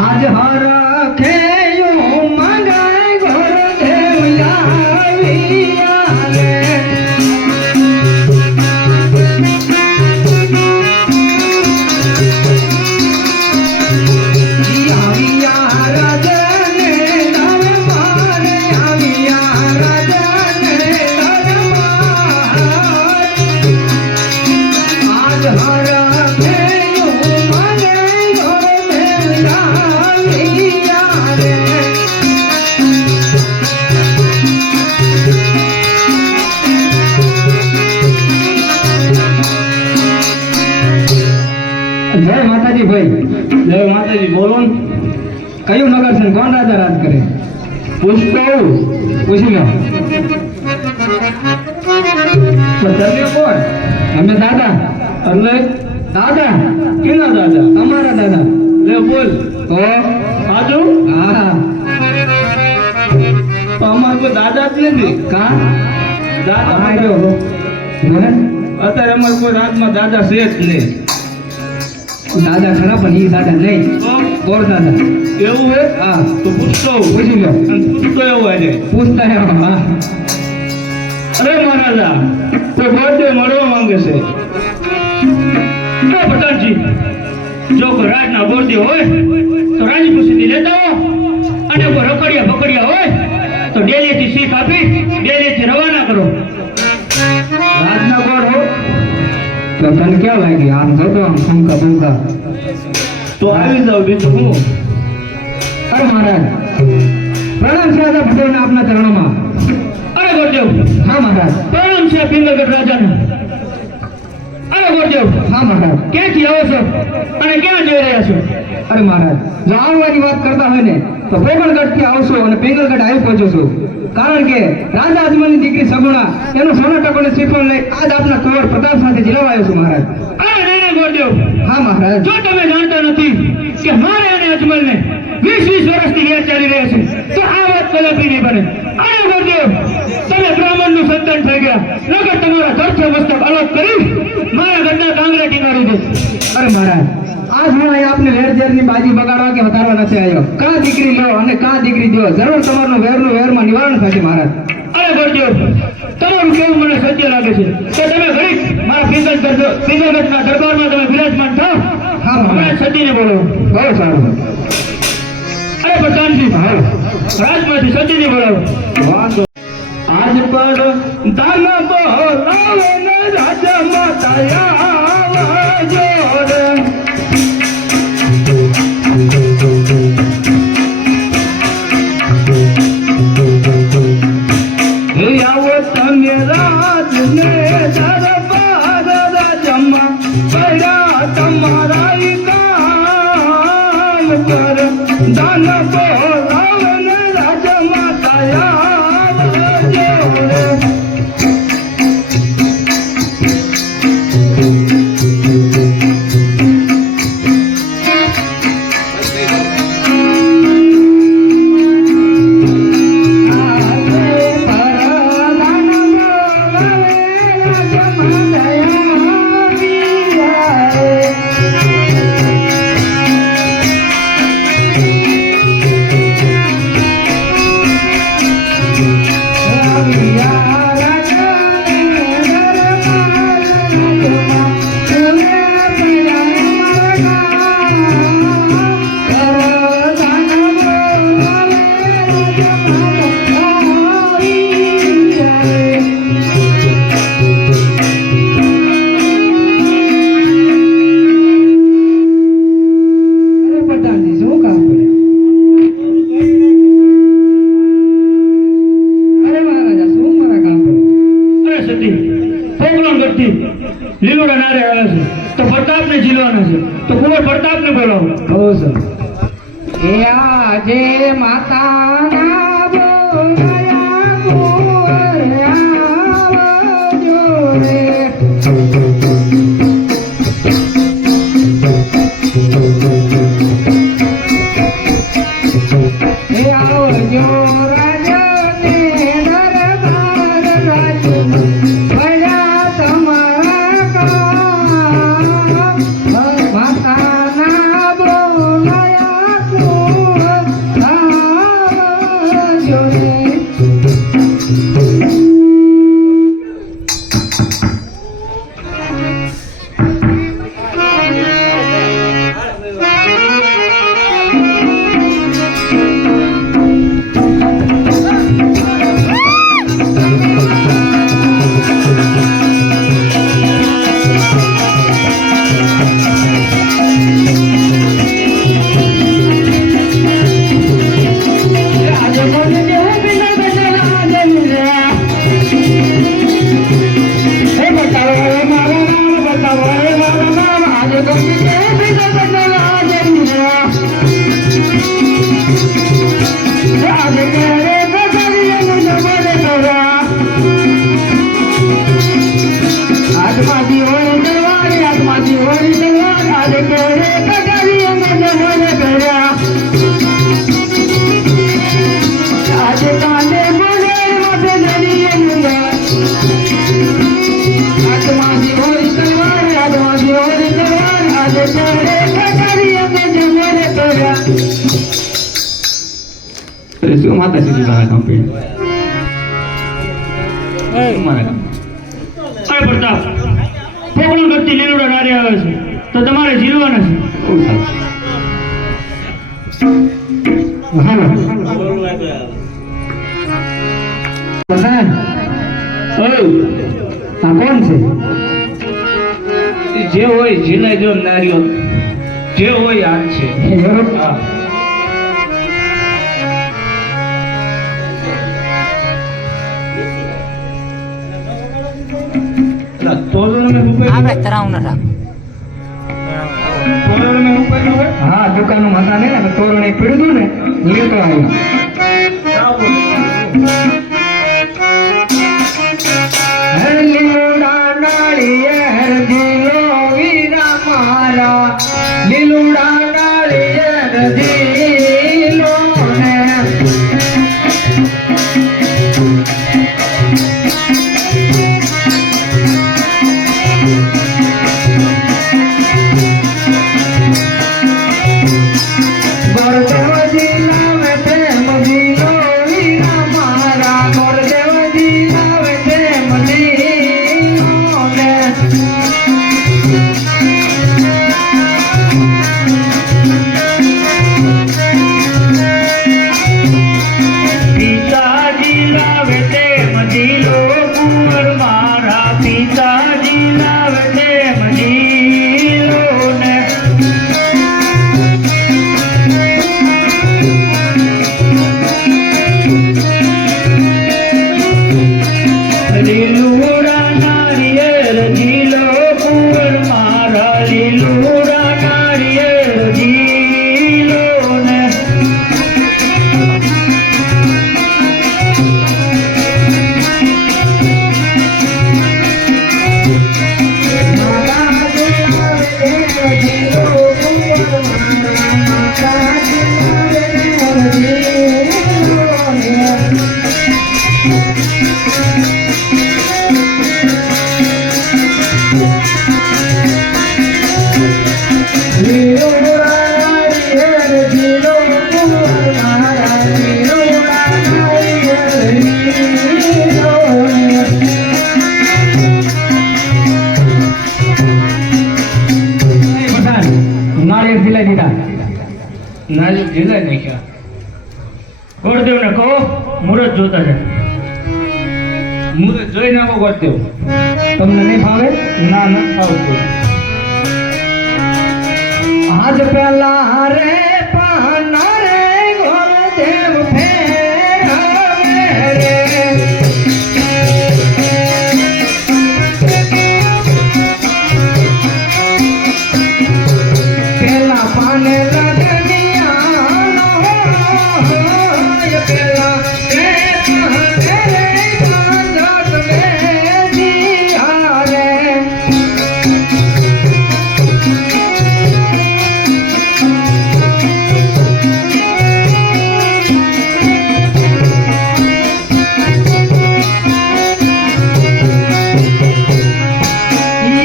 आज हर खेयो मंगाई घर देवया जय माताजी भाई। जय माताजी। बोलो क्यों नगर से कौन राजा राज करे? पूछता हूँ, पूछ लो। तो चलिए कौन? हमें दादा। अरे दादा किना दादा? हमारा दादा। ले बोल तो आजू हाँ तो हमारे को दादा જ નથી कहाँ દાદા आयो અત્યારે અમારે કોઈ રાજમાં દાદા છે જ નહીં. दादा खरा पण ही दादा नहीं તો और दादा એવું હે हाँ તો પૂછતો હું. पूछ लो। અને પૂછતો એવું આજે पूछता है हाँ અરે મહારાજા કોઈ બર્થડે મળવા માંગે છે. પટેલજી જો કોઈ રાજના બર્થડે હોય તો રાજપૂછીથી લેતા આવો અને કોઈ રખડિયા પકડિયા હોય તો ડેલીથી શીખ આપી ડેલીથી રવાના કરો. राजना गौर हो तो तन क्या लागे आम जो तो हम फंका फंका તો આવી જાવ બીજું હું. अरे महाराज प्रणाम से राजा भगवान अपना चरणों में। અરે ગુરુદેવ हाँ महाराज પ્રણામ છે પિંગલગઢ રાજાને. અરે ગુરુદેવ हाँ महाराज ક્યાંથી આવો છો અને ક્યાં જઈ રહ્યા છો? अरे महाराज जो आवવાની વાત કરતા હોય ને તો પોગણગઢ થી આવશો અને પેંગલગઢ આવી પહોંચો છો કારણ કે રાજા અજમલની દીકરી સગુણા એનો 100% શ્રીફળ લઈ આજ આપના કુંવર પ્રતાપ સાથે જીલવાયો છું महाराज। અરે નહીં ગુરુદેવ हाँ महाराज જો તમે જાણતા નથી કે મારે અને અજમલને 20 વર્ષથી વેર ચાલી રહ્યા છે તો આ વાત કદાપી નહીં બને. અરે ગુરુદેવ તમે બ્રાહ્મણનું સંતાન થઈ ગયા નકર તમારા ઘરથી મસ્તક અલગ કરી મારા ઘરના કાંગરા ટીંગાડી દે. अरे महाराज आज હું અહીં આપને વેર ઝેરની બાજી બગાડવા કે વધારવા નથી આવ્યો। કા દીકરી લો અને કા દીકરી દો જરૂર તમારું વેરમાં નિવારણ થશે महाराज। અરે ગુરુદેવ તમારું કેવું મને સત્ય લાગે છે કે તમે ઘડીક મારા પિંગલગઢના દરબારમાં તમે બિરાજમાન થાવ. हाँ હમણાં महाराज સતીને બોલો. બહુ સારું। અરે પ્રધાનજી રાજમાંથી સતીને બોલાવો. વાંધો આજ પર દાન બોલાવે ને રાજા માતા આવજો રે. હે આવો તમે રાજને દરબાર રાજમાં કર્યા તમારા ઈ કામ કર. દાન બોલાવે ને રાજા માતા આવજો રે. લીલુડા નારે આવ્યા છે તો પ્રતાપને ઝીલવાના છે તો કુંવર પ્રતાપને બોલાવો. હો સર. એ આજે માતાના બોલાયા કુંવર આવજો રે. એ આવજો રાજાને દરબાર રાજમાં ભયા તમારા કામ. માતાના બોલાયા કુંવર આવજો રે. શું માતાજી મારા કંપની મારા ગામ. અરે પ્રતાપ પોકળણ કરતી લીલુડા નારે આવે છે તો તમારે ઝીલવાના છે. બહુ સારું. હાલો પ્રધાન. આ કોણ છે? જે હોય જીને જો નારીઓ જે હોય આ જ છે. હા. હા દુકાનનું હતા ને તોરણ એક પીડ્યું ને લેતો આવ્યો. લીલુડા નાળિયેર દિલો વીરા મારા લીલુડા નાળિયેર દિલો ને ગોરદેવજી નામે પ્રેમ ગોરદેવને કહો મુહૂર્ત જોતા છે. મુહૂર્ત જોઈ નાખો ગોરદેવ. તમને નહીં ફાવે? ના ના આવતું. આજ પેલા રે પાના રે ગોરદેવ ફેરાવે રે. પેલા પાને લગનિયાનો હોય, પેલા રે પાને રે ગાંજક વેદિયા રે.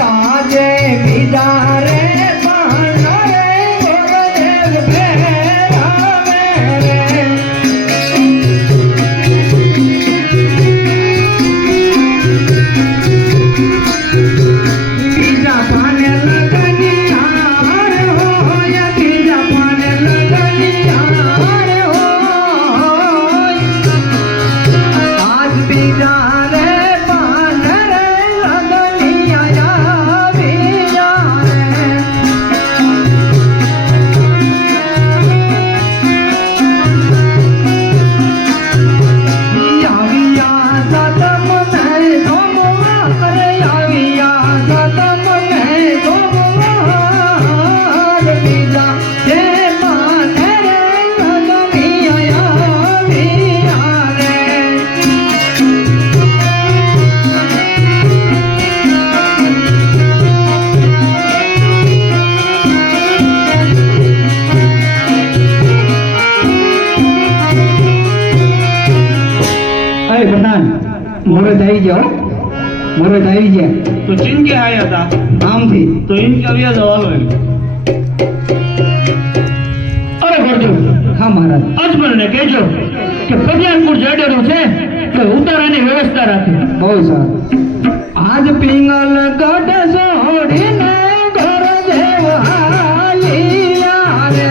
યાદે બીજા રે પાના રે ગોરદેવ ફેરાવે રે. બીજા પાને લગનિયા રે હોય, બીજા પાને લગનિયા રે હોય. આજ બીજા રે પાને રે લગનિયા આવ્યા રે. આવ્યા સતમને જોમવા રે, આવ્યા સતમને જોમવા રે. બીજા જે પાને રે લગનિયા આવ્યા રે. અરે પ્રધાન, મુહૂર્ત આવી ગયો. મુહૂર્ત આવી ગયા. તો ચિંકે આયા હતા આમથી તો એમ કે આવ્યા જવાલો એમ. અરે ગોરદેવ, હા મહારાજ. અજમલને કહેજો કે પગિયાનપુર જડેરું છે તો ઉતારાની વ્યવસ્થા રાખે. બહુ સારું. આજ પિંગલ ગઢ છોડીને ગોરદેવ હાલ્યા રે.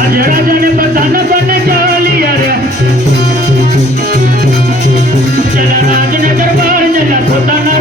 આજે રાજાને બધાને બને ચાલ્યા રે. ચલા રાજને દરબાર જલા પોતાના